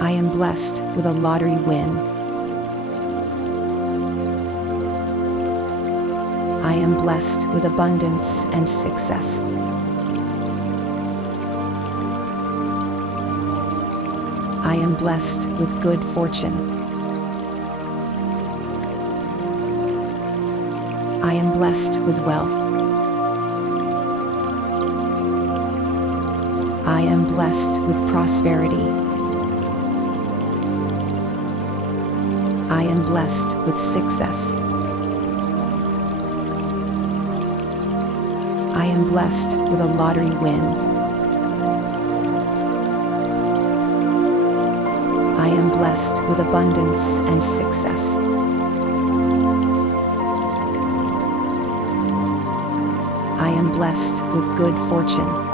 I am blessed with a lottery win. I am blessed with abundance and success. I am blessed with good fortune. I am blessed with wealth. I am blessed with prosperity. I am blessed with success. I am blessed with a lottery win. I am blessed with abundance and success. I am blessed with good fortune.